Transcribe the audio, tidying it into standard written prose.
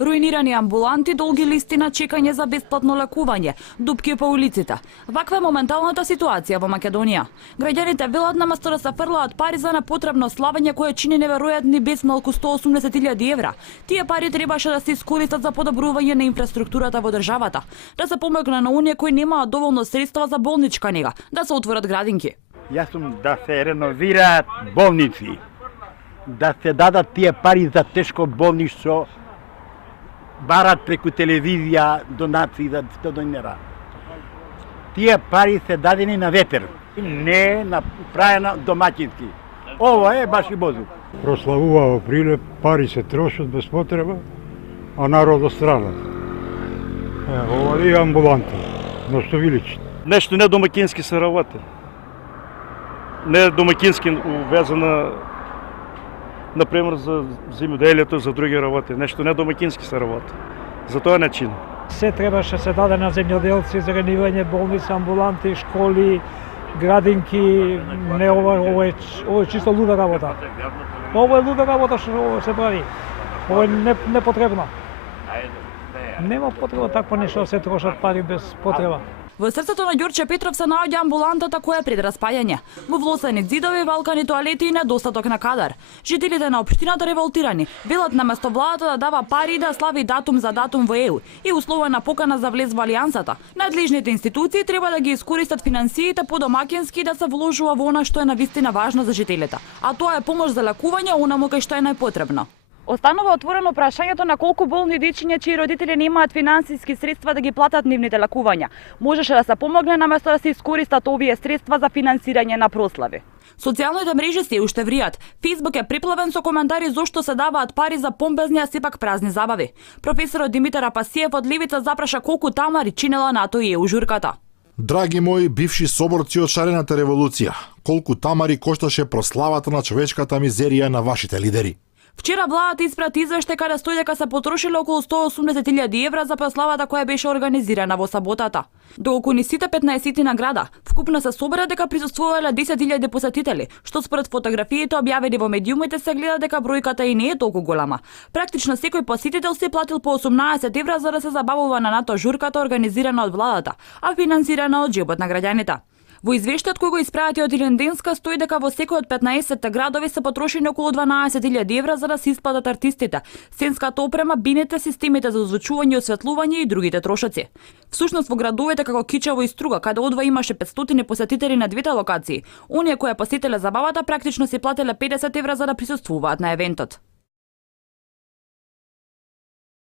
Руинирани амбуланти, долги листи на чекање за бесплатно лекување, дупки по улиците. Ваква е моменталната ситуација во Македонија. Граѓаните велат наместо да се фрлаат пари за непотребно славење кое чини неверојатни безмалку 180.000 евра, тие пари требаше да се искористат за подобрување на инфраструктурата во државата, да се помогне на оние кои немаат доволно средства за болничка нега, да се отворат градинки. Јас сум да се реновираат болници, да се дадат тие пари за тешко болни што барат преку телевизија донации за донера. Тие пари се дадени на ветер, не направена домаќински. Ова е баш и бозу. Прославува во прилеп, пари се трошат без потреба, а народот страда. Ова е амбуланта, но што ви личи? Нешто не домакински се работи. Не домакински увезена, например, за земјоделието, за други работи. Нешто не домакински се работи. Затоа не чини. Се требаше се даде на земјоделци за ренивање болници, амбуланти, школи, градинки. Не, ова е чисто луда работа. Ова е луда работа што се прави. Ова е непотребно. Нема потреба такво нешто, се трошат пари без потреба. Во срцето на Ѓорче Петров се наоѓа амбулантата која е пред распаѓање. Во влосени ѕидови, валкани тоалети и недостаток на кадар. Жителите на општината револтирани, велат наместо владата да дава пари да слави датум за датум во ЕУ и условена покана за влез во алијансата. Надлежните институции треба да ги искористат финансиите подомакински да се вложува во она што е навистина важно за жителите, а тоа е помош за лекување онаму кај што е најпотребно. Останува отворено прашањето на колку болни дечиња чии родители немаат финансиски средства да ги платат нивните лекувања. Можеше да се помогне наместо да се искористат овие средства за финансирање на прослави. Социјалните мрежи се уште вријат. Фејсбук е приплавен со коментари зошто се даваат пари за помпезни, а сепак празни забави. Професорот Димитар Апасиев од Левица запраша колку тамари чинела НАТО и ЕУ журката. Драги мои бивши соборци од шарената револуција, колку тамари кошташе прославата на човечката мизерија на вашите лидери. Вчера владата испрати извештај каде стои дека се потрошиле околу 180.000 евра за прославата која беше организирана во саботата. Доколку ни сите 15 награда, вкупно се собира дека присуствувале 10.000 посетители, што според фотографиите објавени во медиумите се гледа дека бројката и не е толку голема. Практично секој посетител се платил по 18 евра за да се забавува на НАТО журката организирана од владата, а финансирана од џебот на граѓаните. Во извештајот кој го испрати од Илинденска стои дека во секој од 15 градови се потрошени околу 12.000 евра за да се исплатат артистите, сценската опрема, бините, системите за озвучување, осветлување и другите трошоци. Всушност во градовите како Кичево и Струга, каде одва имаше 500 посетители на двете локации, оние кои посетиле забавата практично се платиле 50 евра за да присуствуваат на евентот.